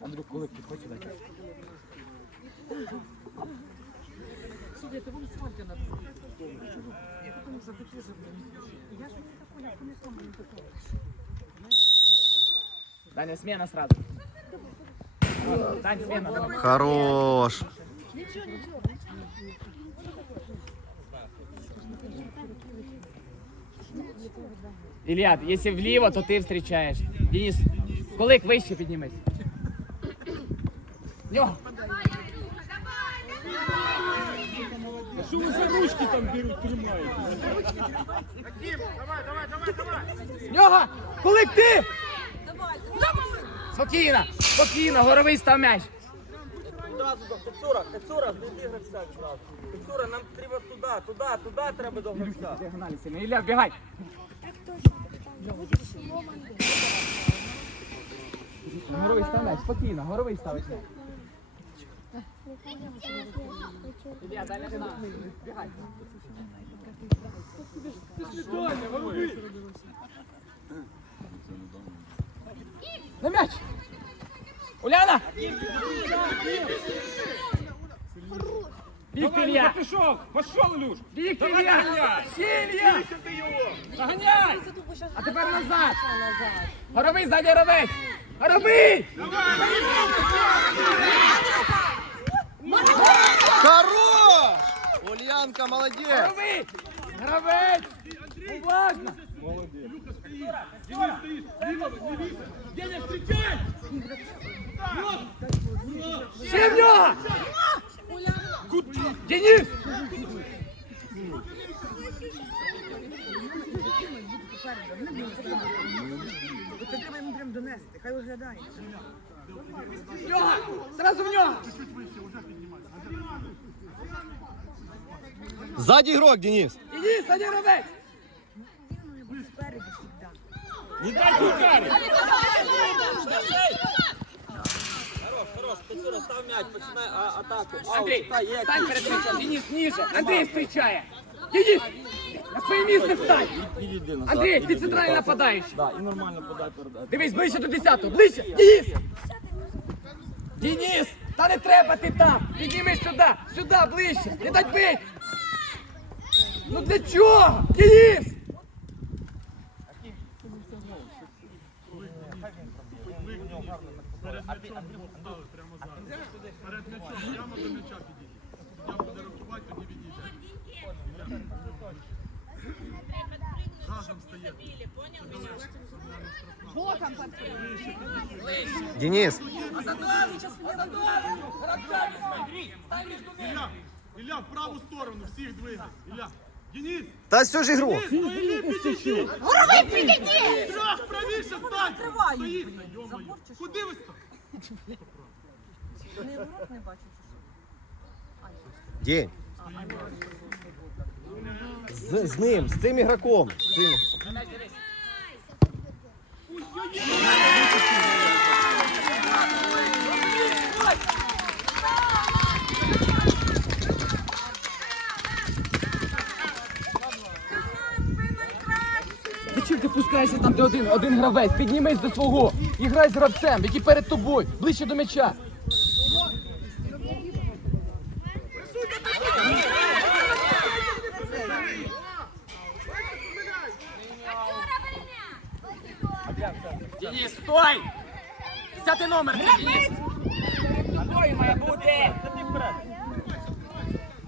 Андрюк, коли підходь сюди. Слухайте, вам свадьба надо. Потому что ты тоже, блин, я же не такой, я не сам не такой. Даня, смена сразу. Дань, смена. давай. Хорош. Ілля, якщо вліво, то ти зустрічаєш. Денис, колик вище піднімись. Нього. Що ви за ручки там беруть, тримаєте? Нього! Колик ти! Спокійно, спокійно, горовий став м'яч. Одразу до Кацура, Кацура, не гравця одразу. Кацура, нам треба туди, туди, туди треба до гравця. Сильно. Ілля, бігай. Горовий став м'яч, спокійно, горовий ставить м'яч. Надо. Бігай. Таня! На м'яч! Уляна! Біг Давай, Ілля! Ілля, пішов! Пішов, Ілюш! Біг Давай, Ілля! Ілля! Ще Ілля! Ти його! Наганяй! А тепер назад! Горовий ззаді горовець! Горовий! Хорош! Ульянка, молодець! Горовий! Гравець! Уважно! Деня, встречай! Ще в нього! Денис! Це треба йому прям донести, хай виглядає. В нього! Зразу в нього! Ззаді ігрок, Денис. Денис, ззаді гравець! Спереду завжди. Не дай ударить! Хорош, хорош, Кацура, став м'яч, починай а, атаку. Аут, Андрій, читай, є стань якийсь. перед м'ячем, Денис ниже, Андрій зустрічає! Денис, на своє місце встань! Андрій, ти центральний так. нападаючий! Да, і нормально подай передати. Дивись, ближче до 10-го, ближче! Денис! Денис! Та не треба ти там! Піднімись сюди! Сюди, ближче! Не дать бить! Ну для чого? Денис! Перед м'ячом, прямо до м'яча підійди. Стає. Денис. Ілля, Ілля, в праву сторону, всіх двигай. Ілля, Денис, Та всю ж ігру. Горовий підійди! Трьох правіше стань! Стоїть. Куди ви стали? Не ворот не бачу, що? День. З, з ним, з цим ігроком. З цим. Зачем ти пускаєшся там, де один, один гравець? Піднімись до свого і грай з гравцем, який перед тобою, ближче до м'яча. Денис, стой! Десятий номер, Денис! Тобою має бути!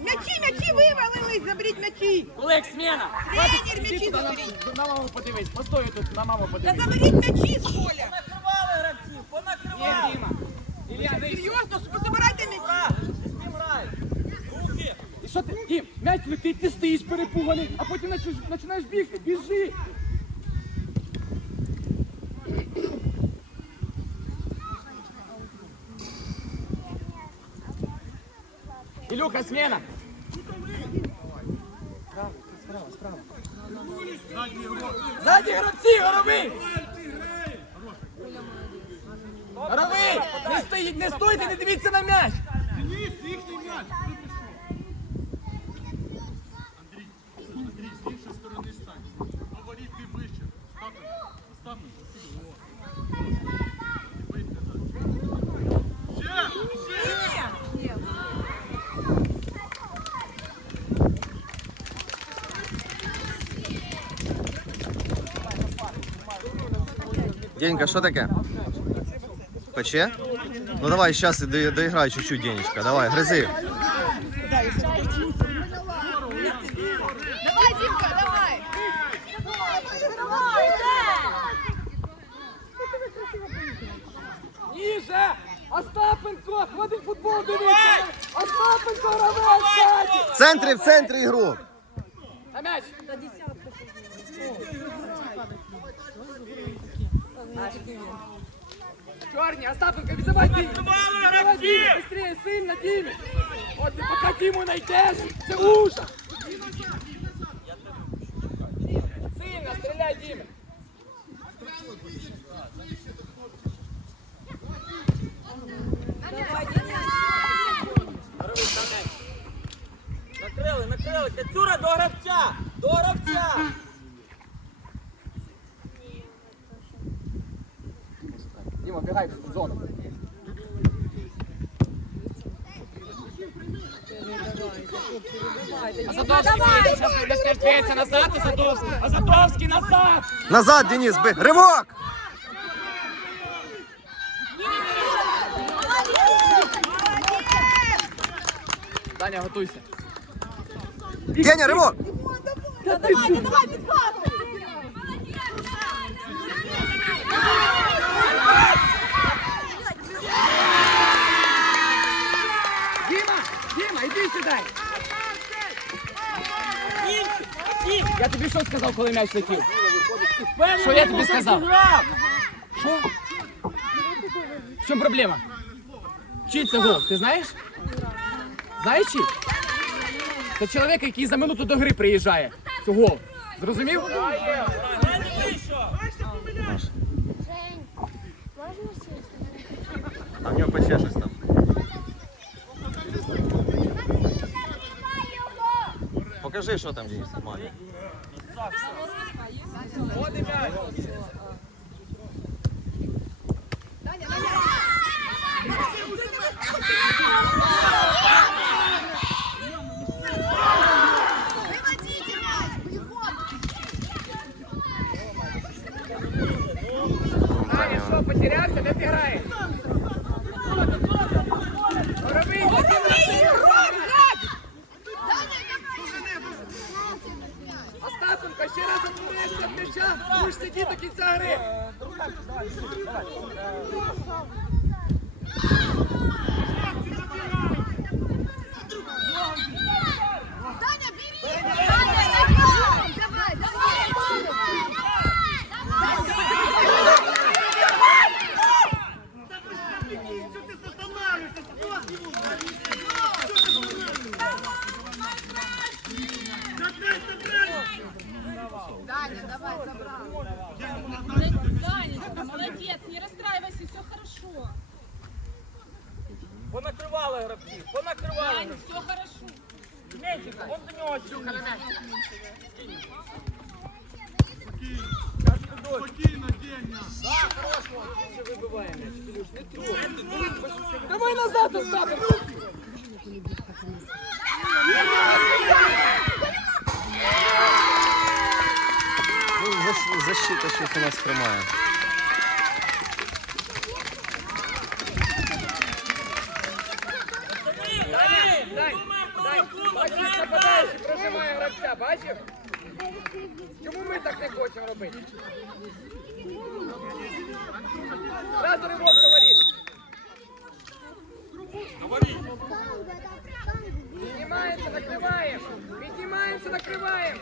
М'ячі, м'ячі вивалились, заберіть м'ячі. Олег, смена! Тренер, м'ячі на, заберіть. на маму подивись, постой тут, на маму Та подивись. заберіть м'ячі з поля. Понакривали гравців, Ні, понакривали! Діма. Ілля, дивись. Серйозно, позабирайте м'ячі. Руки! І що ти, Дім, м'яч летить, ти стоїш перепуганий, а потім починаєш- починаєш бігти, біжи. Ілюха, смена. Ззаді гравці, горовий! Горовий! Не стоїть, не стойте, не дивіться на м'яч! Денис, їхній м'яч! Куди пішов? Андрій, Андрій, з іншої сторони стань. Говоріть ти вище. Став, став. Вийти назад. Денька, що таке? Пече? Ну давай, зараз до, доіграй чуть-чуть, Денечка. Давай, гризи. Давай, Димка, давай! Ніже! Остапенко! Хватить футбол дивіться! Остапенко гравець! В центрі, в центрі ігрок. На м'яч! Чорні, Остапенко, віддавай Дімі! Віддавай быстрее, сильно, Дімі! От ти поки Діму знайдеш, це ужас! Сильно, стріляй, Дімі! Накрили, накрили. Кацюра до гравця! До гравця! Діма, бігай в зону. Азадовський вийде, зараз втреться назад, назад! Назад, Денис, би. Ривок! Даня, готуйся. Деня, ривок! Діма, Сюди. Я тобі що сказав, коли м'яч летів? Що я тобі сказав? Що? В чому проблема? Чий це гол, ти знаєш? Знаєш чий? Це чоловік, який за минуту до гри приїжджає. Це гол. Зрозумів? А в нього пече щось там. Покажи, що там, Денис, мамі. Выводите мяч! Бегом! Даня, що, потерявся, де ти граєш? Роби, Остапенко, ще раз обмовишся в м'яча, будеш сидіти до кінця гри. Даня, бери! Даня, давай! Давай, давай! Даня, давай, забрал. Данечка, молодец, не расстраивайся, все хорошо. Понакривали гравців, понакривали. Дань, все хорошо. Мельчик, вон до нього сюди. Спокійно, Деня. Давай назад, Остапенко. Ну, защ- защита щось у нас хромає. бачиш, нападаючий прожимає гравця, бачив? Чому ми так не хочемо робити? Зразу ривок говорить. Піднімаємося, накриваємо. Піднімаємося, накриваємо.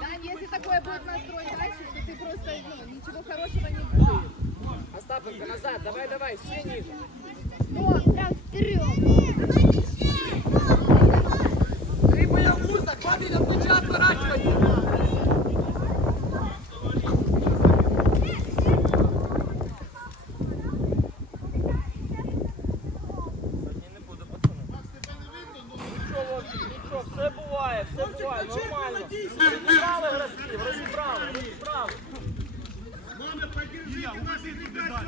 Дань, если такое будет настрой дальше, то ты просто, ну, ничего хорошего не будет. Остапенко, назад, давай, давай, ще ніже. Вот, прям вперед. Нічого, Вовчик, нічого, все буває, все буває, нормально. Розібрали гравців, розібрали, розібрали. Ілля, увези туди далі.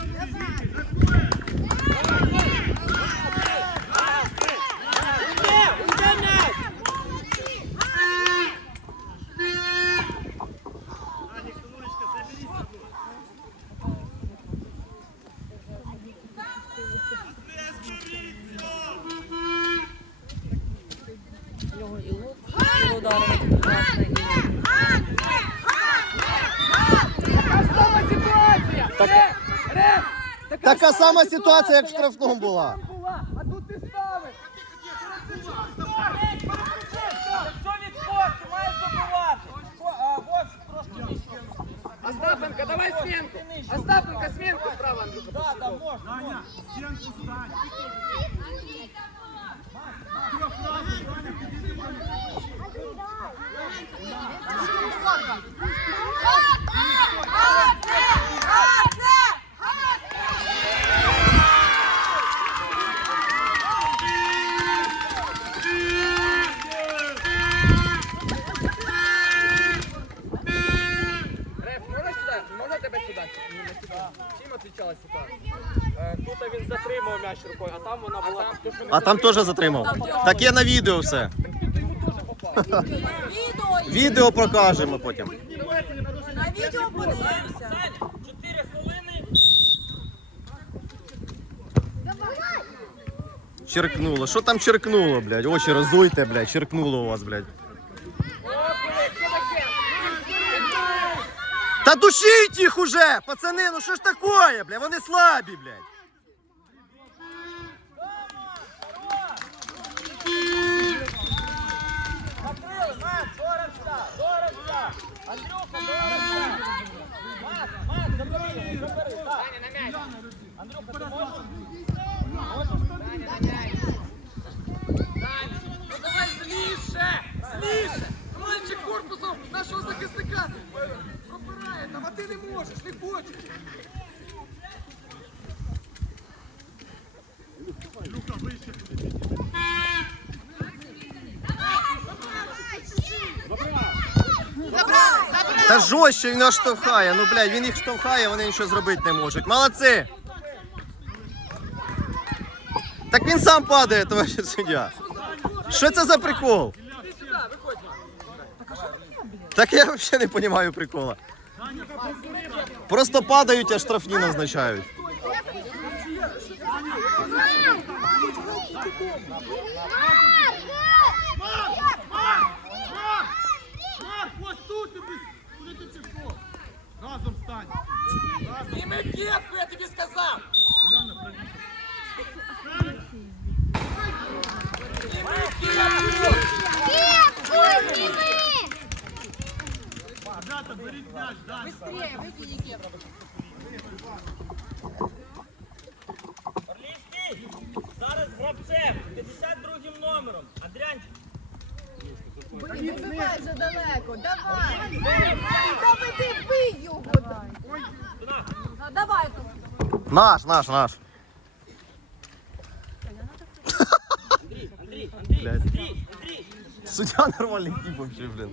Така сама ситуація, як в штрафному була. була, а тут ти ставиш. Якщо від спорту маєш добивати. Трошки нижче. Остапенко, давай сменку. Остапенко, сменку справа, Да, да, можна. Саня, стенку стань. Трьохразовий, Саня, підійди до мене. Реф, можна сюди? Можна тебе сюди? Ні, не сюди. Отличалась ситуація? Е, Тут він затримав м'яч рукою, а там вона була. А там теж затримав. Так є на відео все. Відео покажемо потім. На відео подивимося. 4 хвилини. Черкнуло. Що там черкнуло, блядь? Очі роздуйте, блядь. Черкнуло у вас, блядь. Та душіть їх уже! Пацани, ну що ж такое, бля, Вони слабі, блядь. Закрили, Макс, дорався, дорався. Андрюха, дорався. Макс, Макс, забери, забери, так. Саня, на м'яч. Андрюха, ти можеш? Ну давай зліше! Зліше! Мальчик корпусом нашого захисника пропирає там, а ти не можеш, не хочеш. Та жорстче він штовхає. Ну, блядь, він їх штовхає, вони нічого зробити не можуть. Молодці! Так він сам падає, товариш суддя. Що це за прикол? Так я взагалі не розумію прикола. Просто падають, а штрафні назначають. Марк, ось тут ти десь. Куди ти пішов? Разом стань. Разом. Зніми кепку, я тобі сказав! Уляна, правіше. Ребята, беріть м'яч, далі. Орлівський, зараз з гравцем, 52 номером. Адрянчик. Блін, вибивай вже далеко, давай. Давай ти бий його. Туди. А, Давай. Наш, наш, наш. Андрій, Андрій, Андрій, Андрей, Андрій, Андрій. Суддя нормальний тип вообще, блін.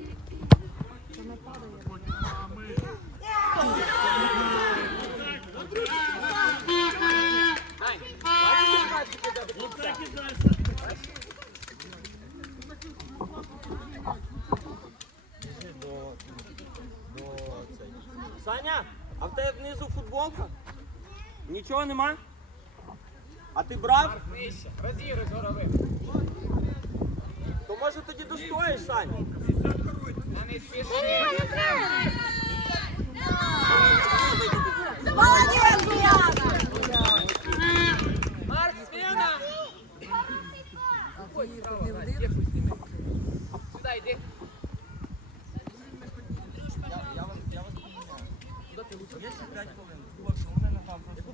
Нічого нема? А ти брав? Нижче, розігруй з голови. То може тоді достоїш, Саня? А не спіши. Молодець, Діана. Марк, смена! Ходь, справа, Надь, кепку зніми. Сюди йди. Куди ти лучше? Є ще 5 хвилин. Яку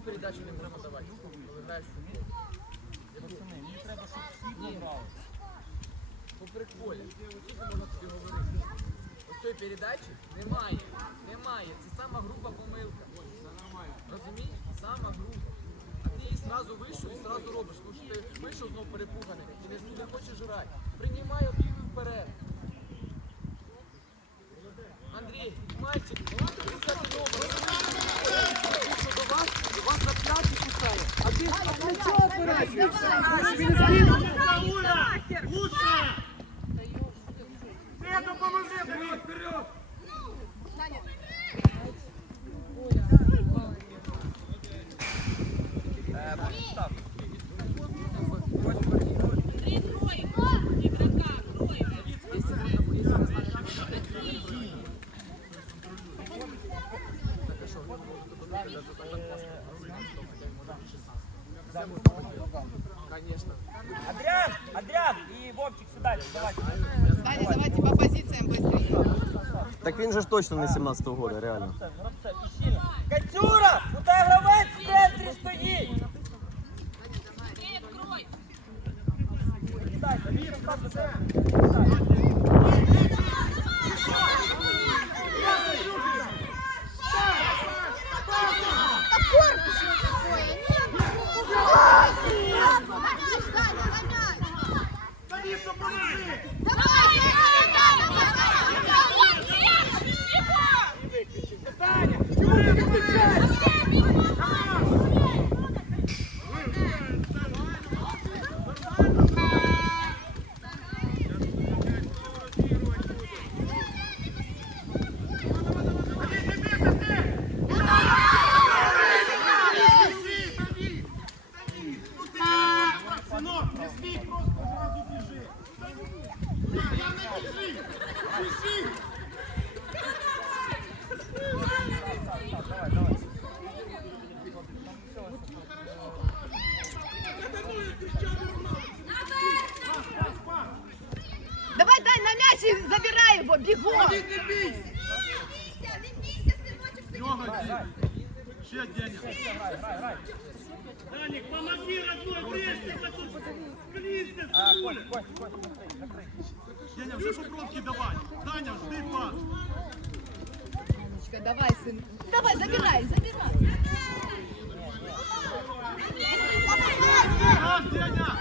передачу не треба давати? Коли граєш в мірі? Мені треба, щоб всі грали. По приколі. Що? Ось цієї передачі немає. Немає. Це сама груба помилка. Розумієш? Сама груба. А ти її зразу вийшов і зразу робиш, тому що ти вийшов знову перепуганий і не, хочеш грати. Приймай об'єми вперед. Він же ж точно не 17-го года, реально. Гравцем, гравцем, і сильно. Катюра, у тебе гравець в центрі стоїть. Кидайся, вірю, так, до себе. Синок, не стій, просто зразу біжи. Я не біжи. Біжи. Давай, дай на мяч и забирай его, бегом. Не бійся. Йога, Ще Деня. Даник, помоги, родной, врежься, мы тут близко, суля. Деня, вже попробки давай. Даня, жди пас. Давай, сын. Давай, забирай, забирай. Раз, Деня.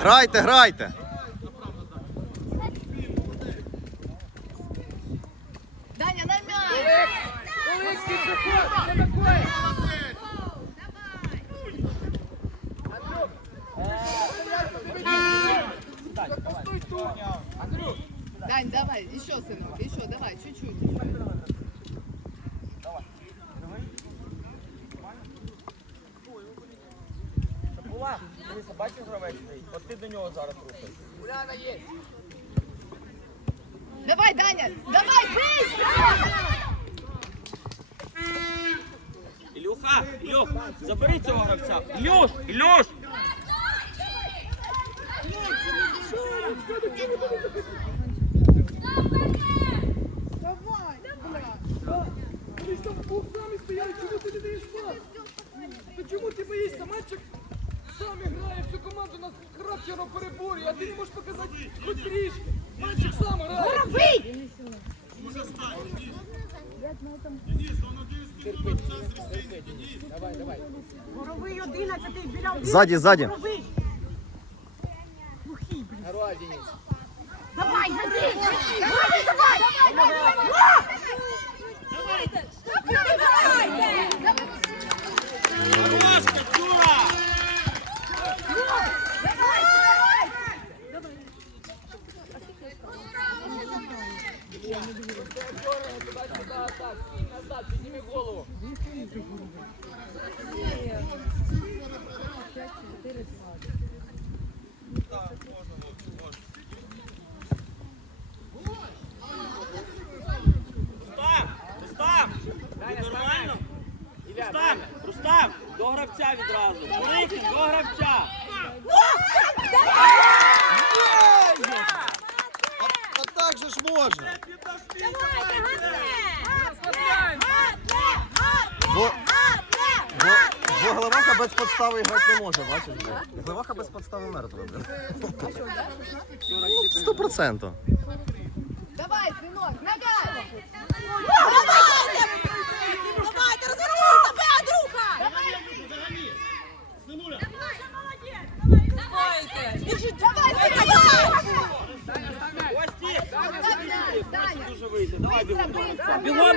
Грайте, грайте! Даня, на мяч. Олег, пішоход, що таке? Постой тут. Андрюх, Дань, давай, еще, сынок, еще, давай, чуть-чуть. Була, дивися, бачиш гравець стоїть? От ти до нього зараз рухаєш. Уляна є. Давай, Даня, давай, быстро! Ілюха, Ілюх, забери цього гравця. Ілюш, Ілюш! Вони ж там вдвох самі стояли, чому ти не даєш пас? Чому ти боїшся? Мальчик сам грає, команду нас характером переборює, а ти не можеш показати хоч трішки. Мальчик сам грає. Воробей! Давай, давай. Горовий 11 біля Ззаді, ззаді. Горовий. Глухий, блін. Здорово, Денис. Давай, Денис! Давай, давай! Хорош, Туди-сюди, так, стій назад, підніми голову. Рустам! Рустам! Даня, Нормально? Ілля, Рустам! Даня. Рустам! До гравця відразу! Великий, до гравця! А так же ж можна. Бо, бо, бо Глеваха без подстави грати не може, бачиш? блін? Глеваха без подстави мертвий, блін. Сто процентів. Давай, сынок, нога! Давай, ти розвернувся, бей, друга! Синуля. Біжи, давай, давай! Кості! Даня, Даня, Дуже вийти, давай быстро, бігом.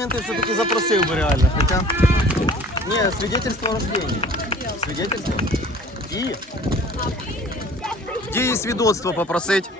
Документи все-таки запросил бы реально, Хотя... Не, свидетельство о рожденні. и Дії. Дії свідоцтво попросить.